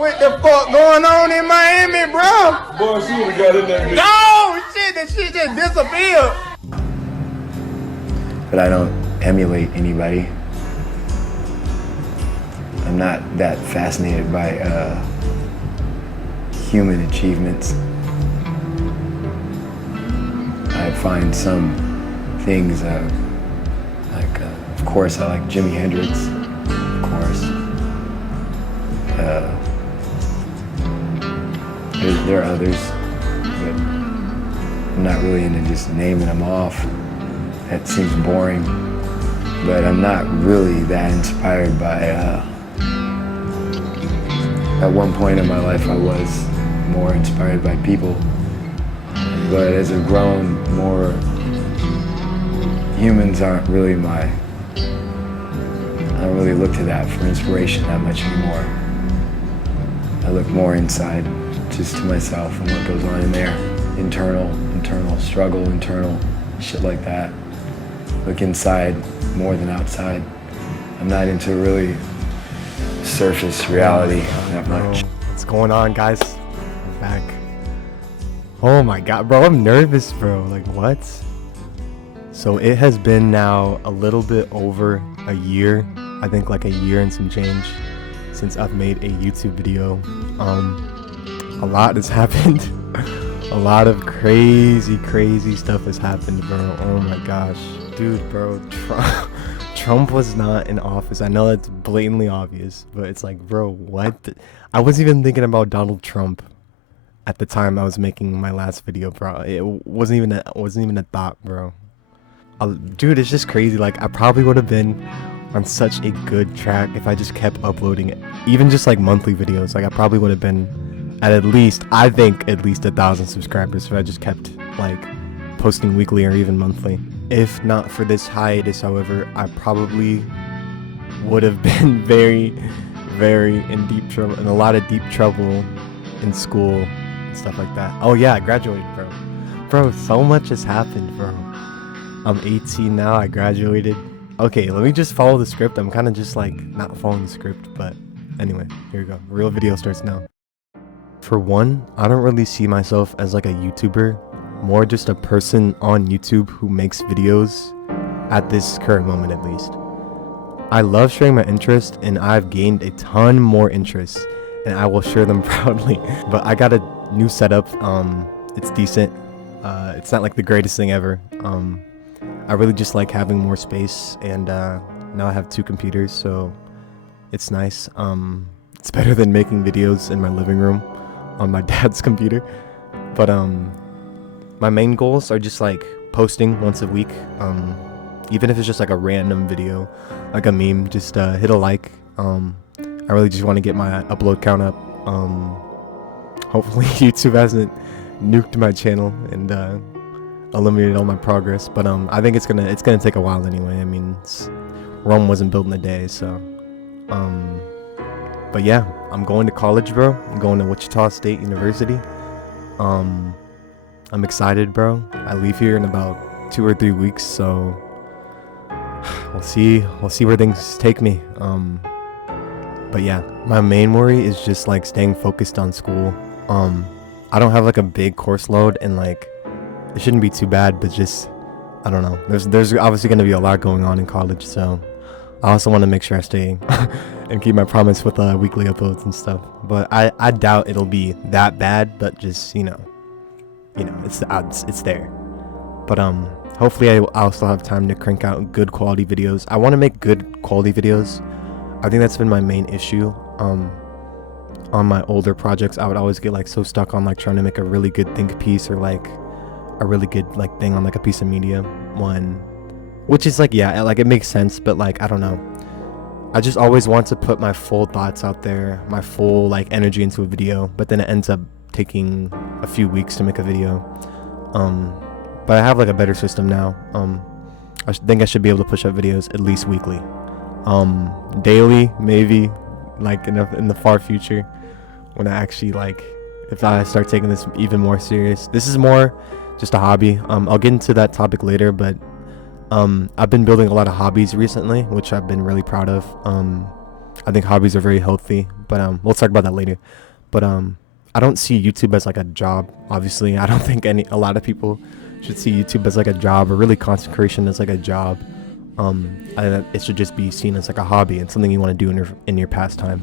What the fuck going on in Miami, bro? Boy, she would've got in there. No, shit, that shit just disappeared. But I don't emulate anybody. I'm not that fascinated by human achievements. I find some things, of course, I like Jimi Hendrix, of course. There are others, but I'm not really into just naming them off. That seems boring, but I'm not really that inspired by, at one point in my life I was more inspired by people, but as I've grown more, humans aren't really I don't really look to that for inspiration that much anymore. I look more inside, just to myself and what goes on in there. Internal struggle, internal shit like that. Look inside more than outside. I'm not into really surface reality that much. What's going on, guys? I'm back. Oh my god, bro, I'm nervous, bro. Like, what? So it has been now a little bit over a year. I think like a year and some change since I've made a YouTube video. A lot has happened. A lot of crazy stuff has happened, bro. Oh my gosh. Dude, bro, Trump was not in office. I know that's blatantly obvious, but it's like, bro, what? I wasn't even thinking about Donald Trump at the time I was making my last video, bro. It wasn't even a thought, bro. Dude, it's just crazy. Like, I probably would have been on such a good track if I just kept uploading it, even just like monthly videos. Like, I probably would have been at least, I think, at least 1,000 subscribers if I just kept like posting weekly or even monthly. If not for this hiatus, however, I probably would have been very in deep trouble, in a lot of deep trouble in school and stuff like that. Oh yeah, I graduated, bro, so much has happened, bro. I'm 18 now. I graduated. Okay, let me just follow the script. I'm kind of just like not following the script, but anyway, here we go. Real video starts now. For one, I don't really see myself as like a YouTuber, more just a person on YouTube who makes videos at this current moment, at least. I love sharing my interest, and I've gained a ton more interests, and I will share them proudly. But I got a new setup. It's decent. It's not like the greatest thing ever. I really just like having more space, and now I have 2 computers, so it's nice. It's better than making videos in my living room on my dad's computer. But my main goals are just like posting once a week, even if it's just like a random video, like a meme. Just hit a like. I really just want to get my upload count up. Hopefully YouTube hasn't nuked my channel and eliminated all my progress, but I think it's gonna take a while anyway. I mean, Rome wasn't built in a day, so but yeah, I'm going to college, bro. I'm going to Wichita State University. I'm excited, bro. I leave here in about 2 or 3 weeks, so we'll see where things take me. But yeah, my main worry is just like staying focused on school. I don't have like a big course load, and like it shouldn't be too bad, but just I don't know. There's obviously going to be a lot going on in college, so I also want to make sure I stay and keep my promise with weekly uploads and stuff. But I doubt it'll be that bad, but just you know, it's there. But hopefully I'll still have time to crank out good quality videos. I want to make good quality videos. I think that's been my main issue. On my older projects, I would always get like so stuck on like trying to make a really good think piece, or like a really good like thing on like a piece of media which is like, yeah, like it makes sense, but like I don't know, I just always want to put my full thoughts out there, my full like energy into a video, but then it ends up taking a few weeks to make a video. But I have like a better system now. I think I should be able to push up videos at least weekly, daily maybe, like in the far future, when I actually like, if I start taking this even more serious. This is more just a hobby. I'll get into that topic later, but I've been building a lot of hobbies recently, which I've been really proud of. I think hobbies are very healthy, but we'll talk about that later. But I don't see YouTube as like a job. Obviously, I don't think a lot of people should see YouTube as like a job, or really content creation as like a job. It should just be seen as like a hobby and something you want to do in your pastime.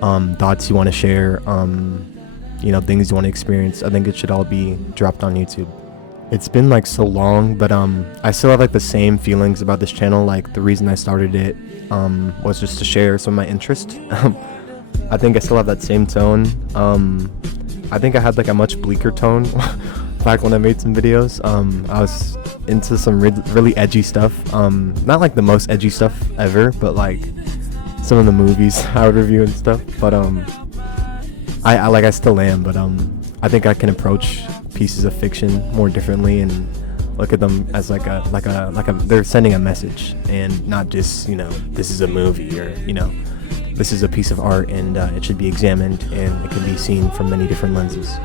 Thoughts you want to share, things you want to experience. I think it should all be dropped on YouTube. It's been like so long, but I still have like the same feelings about this channel. Like the reason I started it was just to share some of my interest. I think I still have that same tone. I think I had like a much bleaker tone back when I made some videos. I was into some really edgy stuff. Not like the most edgy stuff ever, but like some of the movies I would review and stuff. But I still am, but I think I can approach pieces of fiction more differently and look at them as like a they're sending a message, and not just, this is a movie, or this is a piece of art, and it should be examined and it can be seen from many different lenses.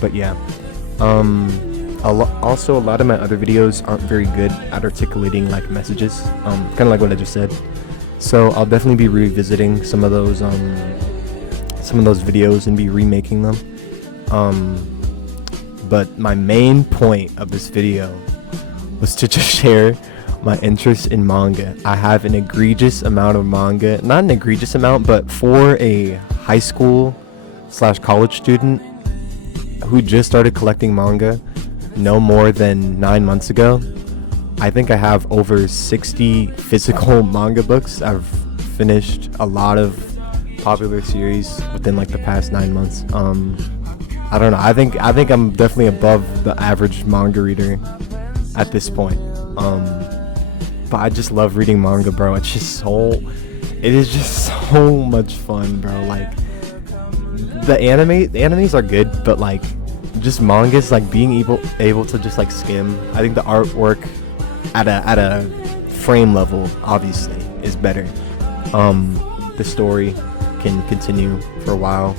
But yeah, also a lot of my other videos aren't very good at articulating like messages, kind of like what I just said. So I'll definitely be revisiting some of those videos and be remaking them. But my main point of this video was to just share my interest in manga. I have an egregious amount of manga, not an egregious amount, but for a high school / college student who just started collecting manga no more than 9 months ago, I think I have over 60 physical manga books. I've finished a lot of popular series within like the past 9 months. I don't know. I think I'm definitely above the average manga reader at this point. But I just love reading manga, bro. It is just so much fun, bro. Like the animes are good, but like just mangas, like being able to just like skim. I think the artwork at a frame level obviously is better. The story can continue for a while.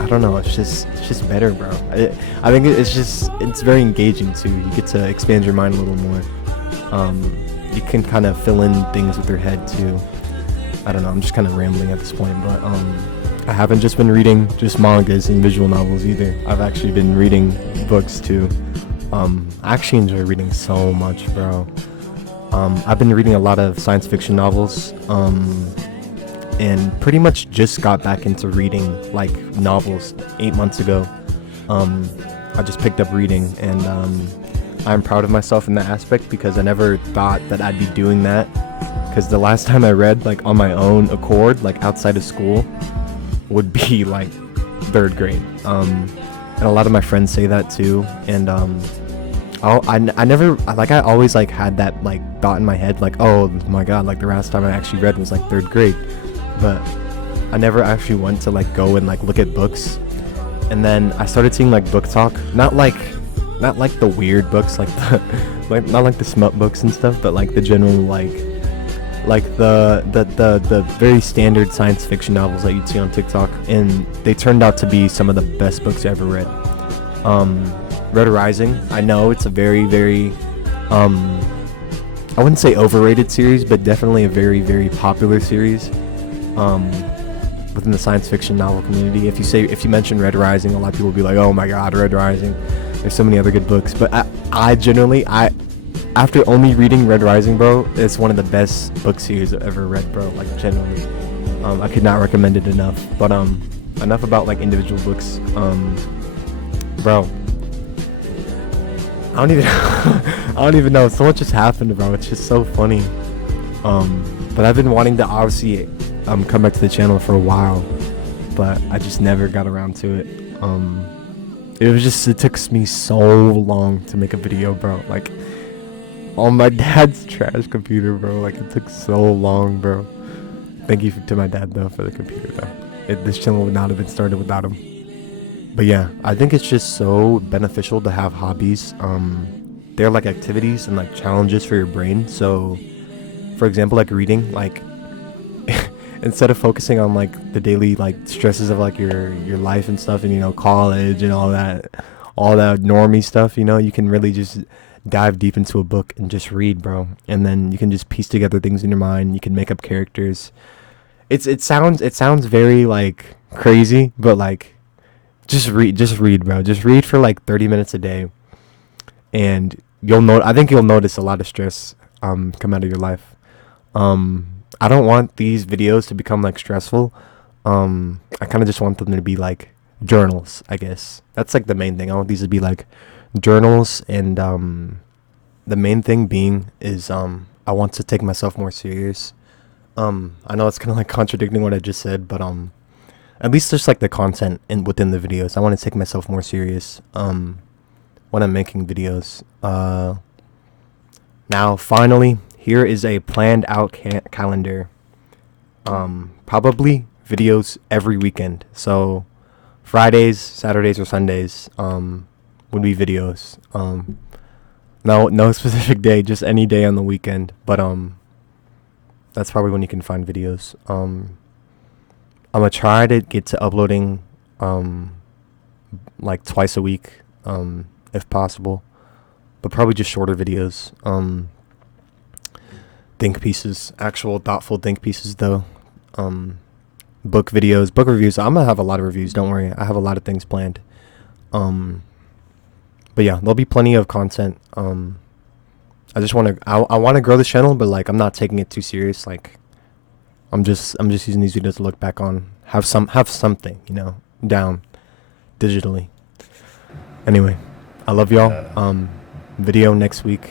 I don't know, it's just better, bro. I think it's very engaging too. You get to expand your mind a little more. You can kind of fill in things with your head too. I don't know, I'm just kind of rambling at this point, but I haven't just been reading just mangas and visual novels either. I've actually been reading books too. I actually enjoy reading so much, bro. I've been reading a lot of science fiction novels, and pretty much just got back into reading like novels 8 months ago. I just picked up reading, and I'm proud of myself in that aspect, because I never thought that I'd be doing that, because the last time I read like on my own accord, like outside of school, would be like 3rd grade. And a lot of my friends say that too, and I always like had that like thought in my head, like, oh my god, like the last time I actually read was like 3rd grade, but I never actually went to like go and like look at books. And then I started seeing like book talk, not like the weird books, like not like the smut books and stuff, but like the general like the very standard science fiction novels that you'd see on TikTok, and they turned out to be some of the best books I ever read. Red Rising, I know it's a very, very I wouldn't say overrated series, but definitely a very, very popular series within the science fiction novel community. If you mention Red Rising, a lot of people will be like, oh my god, Red Rising, there's so many other good books. But I generally, after only reading Red Rising, bro, it's one of the best book series I've ever read, bro, like genuinely. I could not recommend it enough. But enough about like individual books. Bro, I don't even know. So much just happened, bro. It's just so funny. But I've been wanting to obviously come back to the channel for a while, but I just never got around to it. It took me so long to make a video, bro. Like on my dad's trash computer, bro. Like it took so long, bro. Thank you to my dad though for the computer though. This channel would not have been started without him. But yeah, I think it's just so beneficial to have hobbies. They're like activities and like challenges for your brain. So, for example, like reading, like instead of focusing on like the daily like stresses of like your life and stuff, and college and all that normie stuff, you can really just dive deep into a book and just read, bro. And then you can just piece together things in your mind. You can make up characters. It sounds very like crazy, but like just read, bro. Just read for like 30 minutes a day, and I think you'll notice a lot of stress come out of your life. I don't want these videos to become like stressful. I kind of just want them to be like journals, I guess. That's like the main thing. I want these to be like journals, and the main thing being is I want to take myself more serious. I know it's kind of like contradicting what I just said, but at least just like the content within the videos. I want to take myself more serious when I'm making videos. Now finally, here is a planned out calendar. Probably videos every weekend. So Fridays, Saturdays, or Sundays would be videos. No specific day, just any day on the weekend. But that's probably when you can find videos. I'm gonna try to get to uploading like twice a week, if possible, but probably just shorter videos. Think pieces, actual thoughtful think pieces though. Book videos, book reviews. I'm gonna have a lot of reviews, don't worry. I have a lot of things planned. But yeah, there'll be plenty of content. I just want to I want to grow the channel, but like I'm not taking it too serious. Like I'm just using these videos to look back on, have something, down digitally. Anyway, I love y'all. Video next week,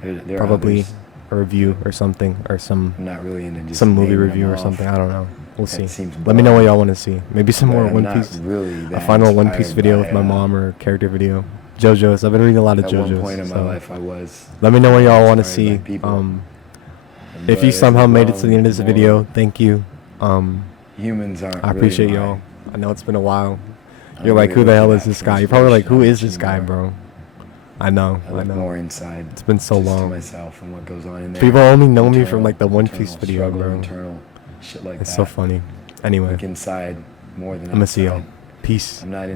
There are probably others. a review or something, or I'm not really into just some movie naming review them or off. something. I don't know. We'll That see. seems Let me know what boring. y'all want to see. Maybe some But more I'm One not Piece. really A that final One Piece inspired video by, with my mom, or character video. JoJo's. I've been reading a lot of At JoJo's. one point in my so life, I was. let me know what y'all want to see. inspired by people. If you But somehow as made it well, to the end of this more video, thank you. Humans aren't. I really appreciate my- y'all. I know it's been a while. I You're like, really who the look hell at is that this for guy? You're probably like, who inspiration is this guy, anymore. bro? I know. I look know. more inside. It's been so just to long. myself and what goes on in there. People only know me from Internal- like the One internal Piece video, struggle, bro. Internal shit like It's that. so funny. Anyway, Look inside more than I'm gonna see y'all. outside. Peace. I'm not